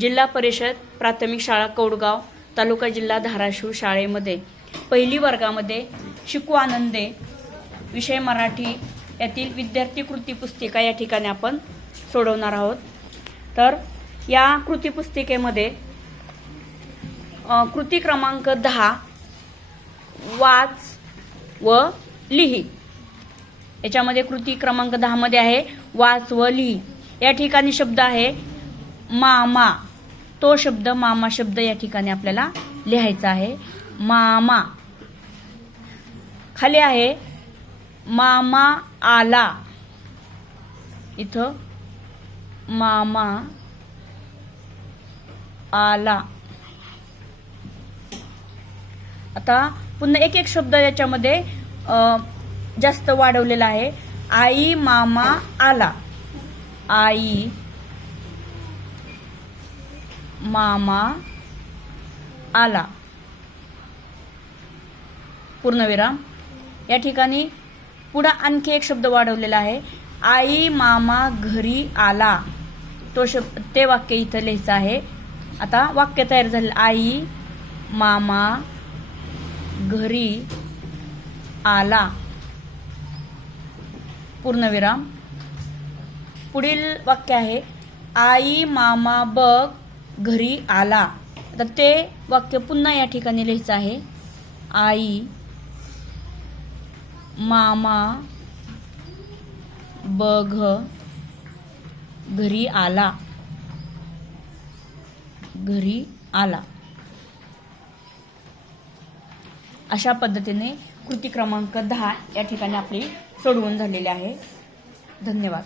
जिल्हा परिषद प्राथमिक शाळा कौडगाव तालुका जिल्हा धाराशिव शाळेमध्ये पहिली वर्गामध्ये शिकू आनंदे विषय मराठी यातील विद्यार्थी कृती पुस्तिका या ठिकाणी आपण सोडवणार आहोत। तर या कृती पुस्तिकेमध्ये कृती क्रमांक 10 वाच व लिही, याच्यामध्ये कृती क्रमांक 10 मध्ये आहे वाच व लिही। या ठिकाणी शब्द आहे मामा, तो शब्द मामा शब्द या ठिकाणी आपल्याला लिहायचा आहे। मामा खाली आहे मामा आला, इथं मामा आला। आता पुन्हा एक एक शब्द याच्यामध्ये जास्त वाढवलेला आहे। आई मामा आला, आई मामा आला, पूर्णविराम। या ठिकाणी पुढे आणखी एक शब्द वाढवलेला आहे आई मामा घरी आला, तो शब्द ते वाक्य इथं लिहायचं आहे। आता वाक्य तयार झाले, आई मामा घरी आला, पूर्णविराम। पुढील वाक्य आहे आई मामा बघ घरी आला, तर ते वाक्य पुन्हा या ठिकाणी लिहायचं आहे आई मामा बघ घरी आला, घरी आला। अशा पद्धतीने कृती क्रमांक 10 या ठिकाणी आपली सोडवून झालेली आहे। धन्यवाद।